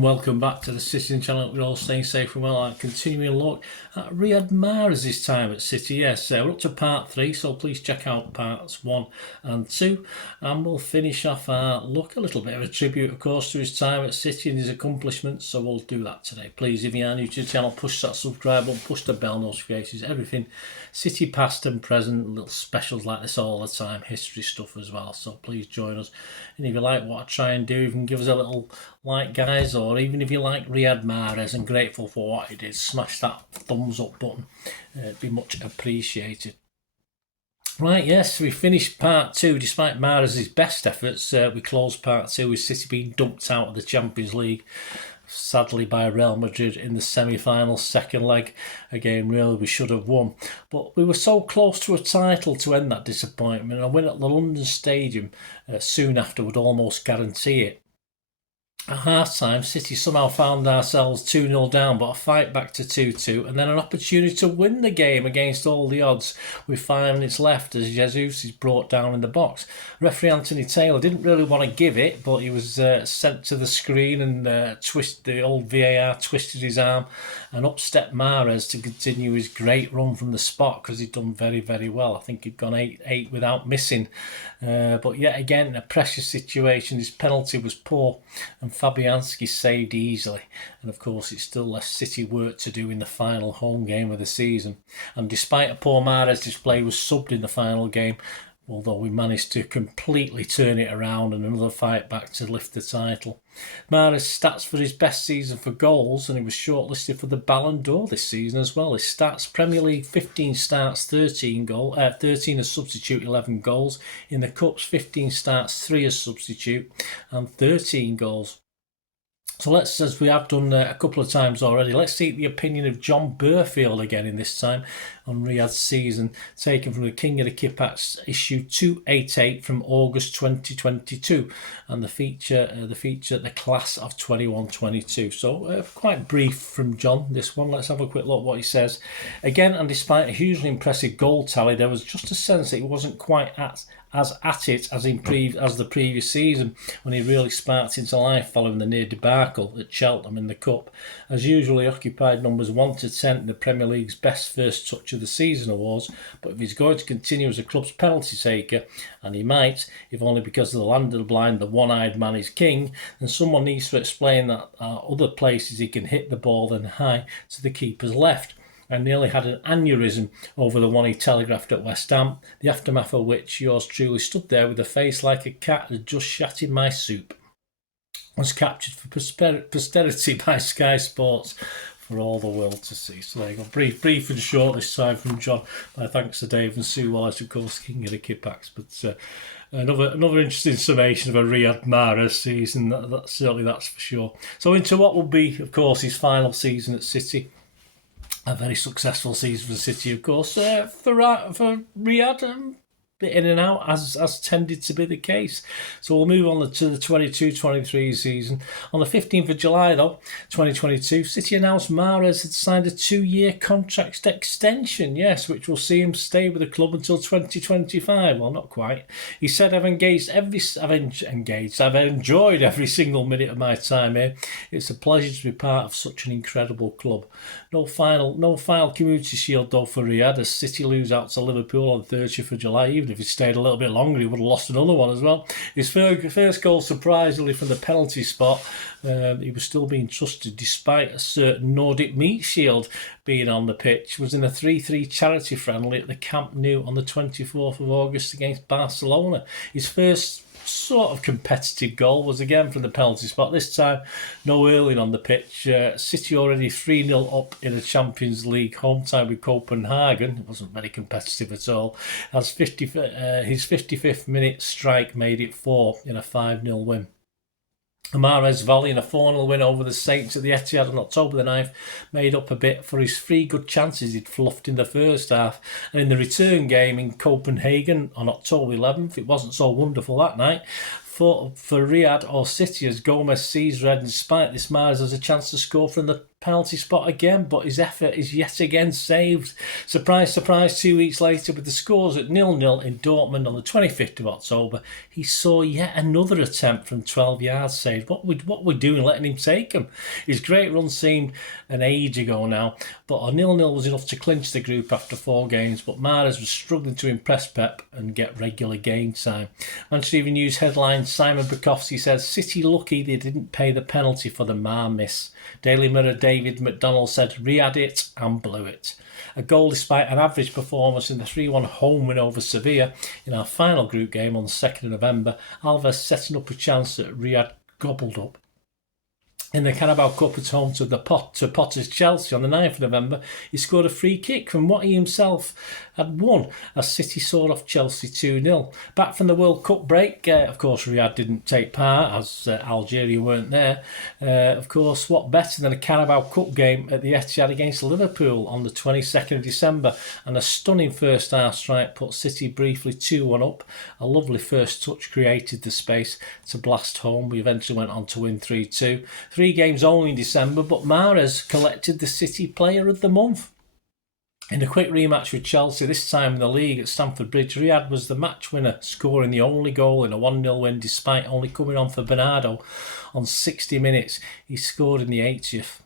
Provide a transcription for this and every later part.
Welcome back to the City channel. We're all staying safe and well and continuing a look at RIYAD Mahrez's time at City. Yes, we're up to part 3, so please check out parts 1 and 2, and we'll finish off our look, a little bit of a tribute of course to his time at City and his accomplishments, so we'll do that today. Please, if you are new to the channel, push that subscribe button, push the bell notifications, everything City past and present, little specials like this all the time, history stuff as well, so please join us. And if you like what I try and do, you can give us a little like, guys, or even if you like RIYAD Mahrez and grateful for what he did, smash that thumbs up button. It'd be much appreciated. Right, yes, we finished part 2. Despite Mahrez's best efforts, we closed part 2 with City being dumped out of the Champions League, sadly by Real Madrid in the semi-final, second leg. Again, really we should have won, but we were so close to a title to end that disappointment. A win at the London Stadium soon after would almost guarantee it. At half-time, City somehow found ourselves 2-0 down, but a fight back to 2-2, and then an opportunity to win the game against all the odds with 5 minutes left as Jesus is brought down in the box. Referee Anthony Taylor didn't really want to give it, but he was sent to the screen and the old VAR twisted his arm, and up stepped Mahrez to continue his great run from the spot because he'd done very, very well. I think he'd gone 8 without missing. But yet again, a precious situation. His penalty was poor and Fabianski saved easily, and of course it still left City work to do in the final home game of the season. And despite a poor Mahrez display, was subbed in the final game, although we managed to completely turn it around and another fight back to lift the title. Mahrez stats for his best season for goals, and he was shortlisted for the Ballon d'Or this season as well. His stats: Premier League 15 starts, 13 as substitute, 11 goals. In the Cups, 15 starts, 3 as substitute and 13 goals. So let's, as we have done a couple of times already, let's seek the opinion of John Burfield again in this time on RIYAD's season, taken from the King of the Kippax issue 288 from August 2022, and the feature the class of 21-22. So quite brief from John, this one. Let's have a quick look what he says. Again, and despite a hugely impressive goal tally, there was just a sense that he wasn't quite as at it as the previous season, when he really sparked into life following the near debacle at Cheltenham in the Cup. As usual, he occupied numbers 1 to 10 in the Premier League's Best First Touch of the Season awards, but if he's going to continue as a club's penalty taker, and he might, if only because of the land of the blind, the one-eyed man is king, then someone needs to explain that other places he can hit the ball then high to the keeper's left. I nearly had an aneurysm over the one he telegraphed at West Ham, the aftermath of which yours truly stood there with a face like a cat that had just shat in my soup. Was captured for posterity by Sky Sports for all the world to see. So there you go, brief and short this time from John. Thanks to Dave and Sue Wallace, of course, King of the Kippax. But another interesting summation of a RIYAD Mahrez season, that's for sure. So into what will be, of course, his final season at City. A very successful season for City, of course, for RIYAD, bit in and out, as tended to be the case. So we'll move on to the 22-23 season. On the 15th of July, though, 2022, City announced Mahrez had signed a 2-year contract extension, yes, which will see him stay with the club until 2025. Well, not quite. He said, I've enjoyed every single minute of my time here. It's a pleasure to be part of such an incredible club. No final Community Shield, though, for RIYAD, as City lose out to Liverpool on the 30th of July. Even if he stayed a little bit longer, he would have lost another one as well. His first goal, surprisingly, from the penalty spot. He was still being trusted despite a certain Nordic Meat Shield being on the pitch. Was in a 3-3 charity friendly at the Camp Nou on the 24th of August against Barcelona. His first sort of competitive goal was again from the penalty spot. This time, no earling on the pitch. City already 3-0 up in a Champions League home tie with Copenhagen. It wasn't very competitive at all. As his 55th minute strike made it 4 in a 5-0 win. MAHREZ volley in a 4-0 win over the Saints at the Etihad on October the 9th made up a bit for his 3 good chances he'd fluffed in the first half. And in the return game in Copenhagen on October 11th, it wasn't so wonderful that night. For RIYAD or City, as Gomez sees red, and despite this, MAHREZ has a chance to score from the penalty spot again, but his effort is yet again saved. Surprise, surprise, 2 weeks later, with the scores at 0-0 in Dortmund on the 25th of October, he saw yet another attempt from 12 yards saved. What we doing letting him take him? His great run seemed an age ago now, but a 0-0 was enough to clinch the group after 4 games, but MAHREZ was struggling to impress Pep and get regular game time. Manchester Evening News headline Simon Bukowski says, City lucky they didn't pay the penalty for the Mar miss. Daily Mirror David McDonald said, RIYAD it and blew it. A goal despite an average performance in the 3-1 home win over Sevilla in our final group game on the 2nd of November, Alves setting up a chance that RIYAD gobbled up. In the Carabao Cup at home to Potter's Chelsea on the 9th of November, he scored a free kick from what he himself had won as City saw off Chelsea 2-0. Back from the World Cup break, of course RIYAD didn't take part as Algeria weren't there. Of course, what better than a Carabao Cup game at the Etihad against Liverpool on the 22nd of December, and a stunning first half strike put City briefly 2-1 up. A lovely first touch created the space to blast home. We eventually went on to win 3-2. 3 games only in December, but MAHREZ collected the City Player of the Month. In a quick rematch with Chelsea, this time in the league at Stamford Bridge, RIYAD was the match winner, scoring the only goal in a 1-0 win despite only coming on for Bernardo on 60 minutes. He scored in the 80th.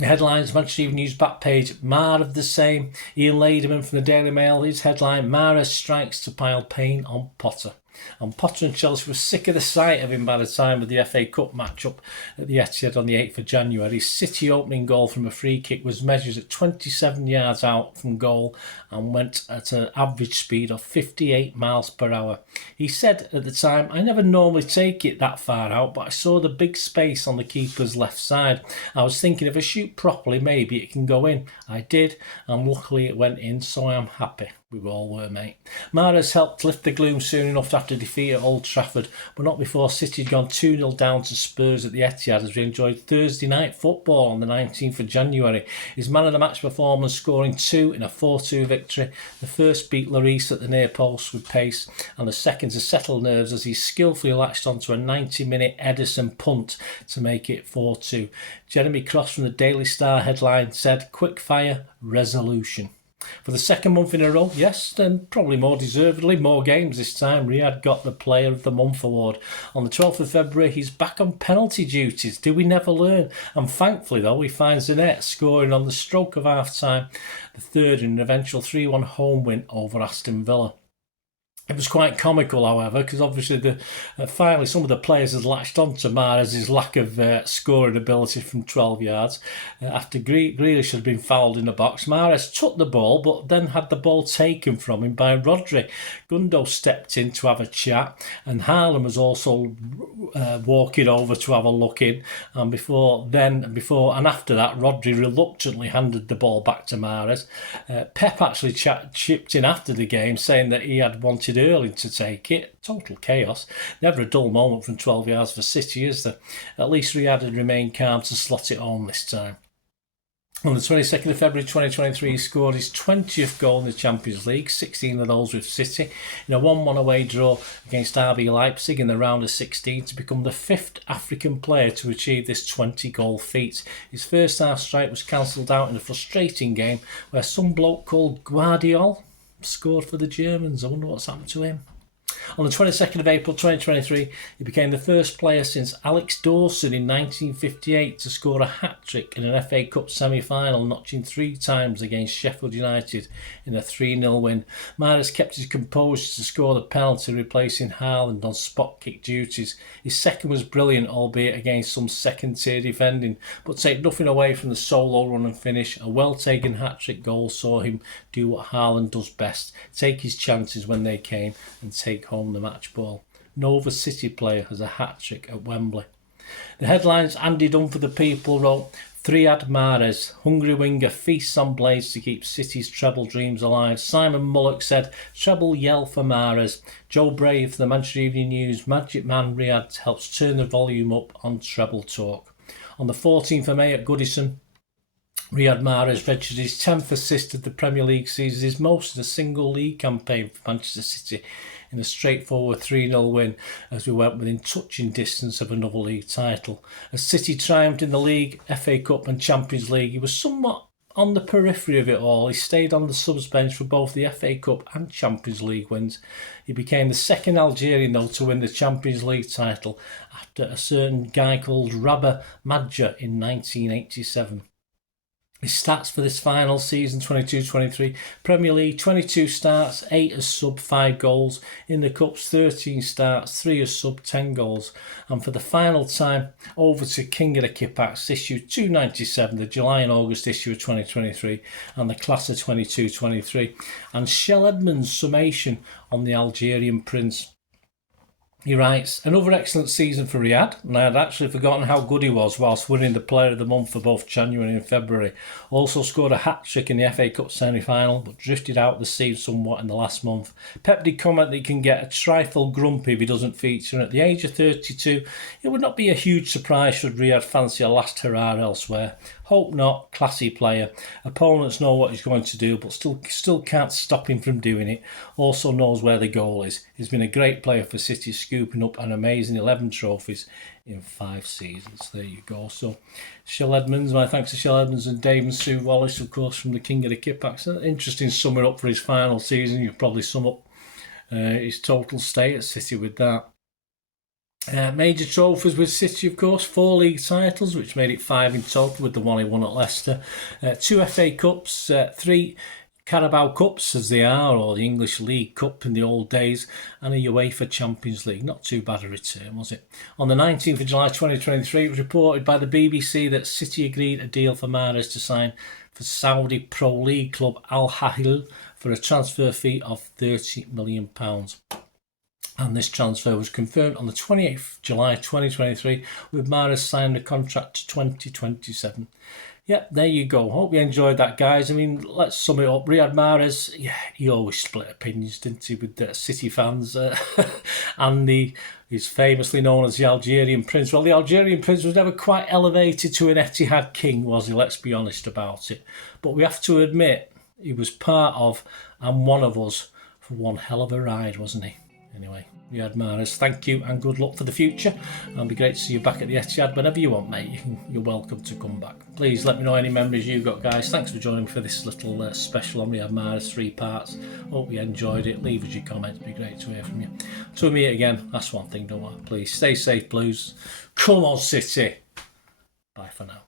The headlines, Manchester Evening News back page, Mar of the same. Ian Laderman from the Daily Mail, his headline, MAHREZ strikes to pile pain on Potter. And Potter and Chelsea were sick of the sight of him by the time of the FA Cup match-up at the Etihad on the 8th of January. His City opening goal from a free kick was measured at 27 yards out from goal and went at an average speed of 58 miles per hour. He said at the time, I never normally take it that far out, but I saw the big space on the keeper's left side. I was thinking if I shoot properly, maybe it can go in. I did, and luckily it went in, so I am happy. We all were, mate. MAHREZ helped lift the gloom soon enough after defeat at Old Trafford, but not before City had gone 2-0 down to Spurs at the Etihad as we enjoyed Thursday night football on the 19th of January. His man of the match performance scoring 2 in a 4-2 victory. The first beat Lloris at the near post with pace, and the second to settle nerves as he skillfully latched onto a 90-minute Edison punt to make it 4-2. Jeremy Cross from the Daily Star headline said, quick fire, resolution. For the second month in a row, yes, and probably more deservedly, more games this time, RIYAD got the Player of the Month award. On the 12th of February, he's back on penalty duties. Do we never learn? And thankfully, though, he finds the net, scoring on the stroke of half-time, the third in an eventual 3-1 home win over Aston Villa. It was quite comical, however, because obviously finally some of the players had latched on to MAHREZ's lack of scoring ability from 12 yards. After Grealish had been fouled in the box, MAHREZ took the ball, but then had the ball taken from him by Rodri. Gundo stepped in to have a chat, and Haaland was also walking over to have a look in. And before and after that, Rodri reluctantly handed the ball back to MAHREZ. Pep actually chipped in after the game, saying that he had wanted early to take it. Total chaos. Never a dull moment from 12 yards for City, is there? At least RIYAD had remained calm to slot it home this time. On the 22nd of February 2023, he scored his 20th goal in the Champions League, 16 of those with City, in a 1-1 away draw against RB Leipzig in the round of 16 to become the 5th African player to achieve this 20-goal feat. His first half strike was cancelled out in a frustrating game where some bloke called Guardiol scored for the Germans. I wonder what's happened to him. On the 22nd of April 2023, he became the first player since Alex Dawson in 1958 to score a hat-trick in an FA Cup semi-final, notching 3 times against Sheffield United in a 3-0 win. MAHREZ kept his composure to score the penalty, replacing Haaland on spot kick duties. His second was brilliant, albeit against some second-tier defending, but take nothing away from the solo run and finish. A well-taken hat-trick goal saw him do what Haaland does best, take his chances when they came and take home the match ball. No other City player has a hat-trick at Wembley. The headlines Andy Dunn for the People wrote, Riyad Mahrez, hungry winger, feasts on blades to keep City's treble dreams alive. Simon Mullock said, treble yell for Mahrez. Joe Brave, the Manchester Evening News, Magic Man Riyad helps turn the volume up on treble talk. On the 14th of May at Goodison, Riyad Mahrez registered his 10th assist of the Premier League season, his most in a single league campaign for Manchester City, in a straightforward 3-0 win as we went within touching distance of another league title. As City triumphed in the league, FA Cup and Champions League, he was somewhat on the periphery of it all. He stayed on the subs bench for both the FA Cup and Champions League wins. He became the second Algerian though to win the Champions League title after a certain guy called Rabah Madja in 1987. His stats for this final season, 22-23, Premier League, 22 starts, 8 as sub, 5 goals. In the Cups, 13 starts, 3 as sub, 10 goals. And for the final time, over to King of the Kippax, issue 297, the July and August issue of 2023, and the class of 22-23. And Shell Edmonds' summation on the Algerian Prince. He writes, another excellent season for Riyad, and I had actually forgotten how good he was whilst winning the Player of the Month for both January and February. Also scored a hat-trick in the FA Cup semi-final, but drifted out the scene somewhat in the last month. Pep did comment that he can get a trifle grumpy if he doesn't feature, and at the age of 32, it would not be a huge surprise should Riyad fancy a last hurrah elsewhere. Hope not, classy player. Opponents know what he's going to do, but still can't stop him from doing it. Also knows where the goal is. He's been a great player for City, scooping up an amazing 11 trophies in 5 seasons. There you go. So, Shell Edmonds, my thanks to Shell Edmonds and Dave and Sue Wallace, of course, from the King of the Kippax. An interesting summer up for his final season. You'd probably sum up his total stay at City with that. Major trophies with City, of course, 4 league titles, which made it 5 in total with the one he won at Leicester, 2 FA Cups, 3 Carabao Cups as they are, or the English League Cup in the old days, and a UEFA Champions League. Not too bad a return, was it? On the 19th of July 2023, it was reported by the BBC that City agreed a deal for Mahrez to sign for Saudi Pro League club Al Hilal for a transfer fee of £30 million. And this transfer was confirmed on the 28th of July 2023, with Mahrez signing a contract to 2027. Yep, there you go. Hope you enjoyed that, guys. I mean, let's sum it up. Riyad Mahrez, yeah, he always split opinions, didn't he, with the City fans. And he's famously known as the Algerian Prince. Well, the Algerian Prince was never quite elevated to an Etihad king, was he? Let's be honest about it. But we have to admit, he was part of and one of us for one hell of a ride, wasn't he? Anyway, Riyad Mahrez, thank you and good luck for the future. It'll be great to see you back at the Etihad whenever you want, mate. You're welcome to come back. Please let me know any memories you've got, guys. Thanks for joining me for this little special on Riyad Mahrez, 3 parts. Hope you enjoyed it. Leave us your comments. It'd be great to hear from you. Till we meet again, that's one thing, don't worry. Please stay safe, Blues. Come on, City. Bye for now.